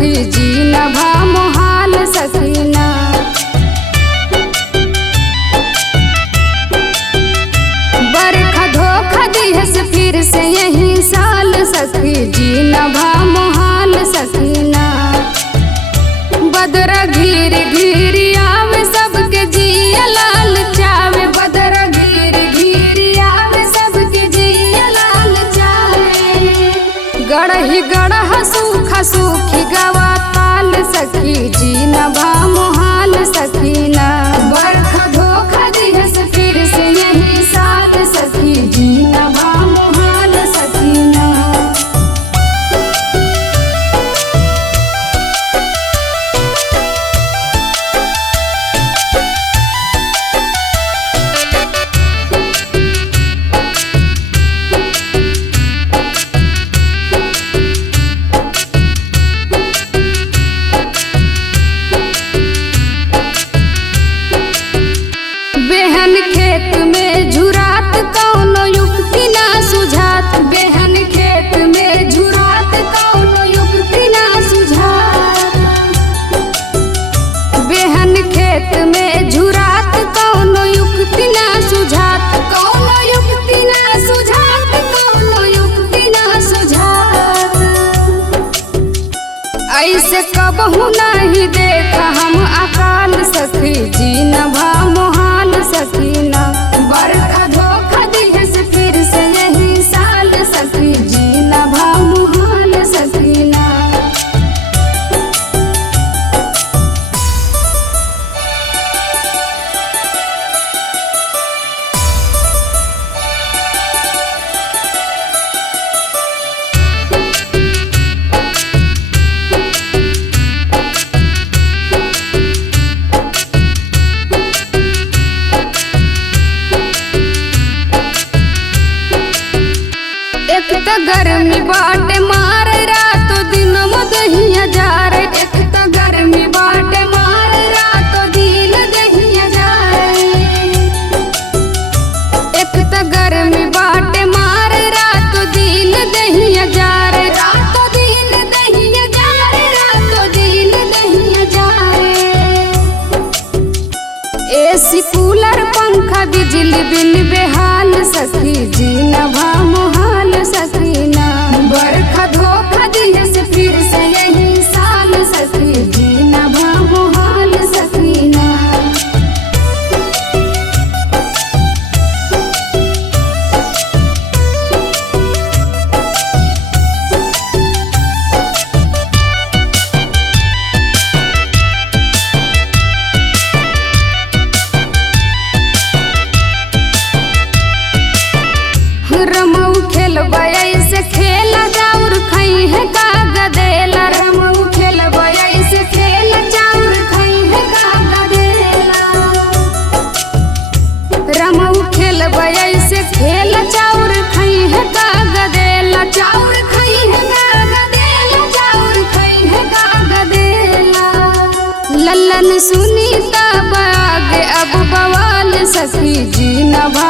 सखी जीना भा मोहाल सकीना। बरखा धोखा दिहस फिर से यही साल सखी जीना भा मोहाल सकीना। बदरा घिर घिर आवे सबके जिया लाल चावे। बदरा घिर घिर आवे सबके जिया लाल चावे। गढ़ही गढ़ा सूखा सूखी गवा ताल सखी जीना भा मोहाल सकीना। बरखा धोखा दिहस फिर से यही साथ सखी जीना भा मोहाल सकीना। बेहन खेत में झुरात कौनो युक्ति ना सुझात। बेहन खेत में झुरात कौनो युक्ति ना सुझात। बेहन खेत में झुरात कौनो युक्ति ना सुझात। कौनो युक्ति ना सुझात। कौनो युक्ति ना सुझात। ऐसे कबहू नहीं देखा हम अकाल सखी जीना भा मोहाल सकीना। बरखा धोखा दिहस फिर से यही साल सखी जीना भा मोहाल सकीना। एक त गर्मी बाटे मार रातो दिन दहिया जार। एक त गर्मी बाटे मार रातो दिन दहिया जार। एक त गर्मी बाटे मार रातो दिन दहिया जार। रातो दिन दहिया जार। रातो दिन दहिया जार। एसी कूलर पंखा बिजली बिल बेहाल सखी जीना भा मोहाल सकीना। बरखा धोखा दिहस फिर से यही साल सखी जीना भा मोहाल सकीना। रमऊ खेलबा ऐसे खेला चाउर खई है का गदेला। रमऊ खेलबा ऐसे खेला चाउर खई है का गदेला। रमऊ खेलबा ऐसे खेला चाउर खई है का गदेला। चाउर खई है का गदेला। चाउर खई है का गदेला। लल्लन सुनीता बाग अब बवाल सखी जीना भा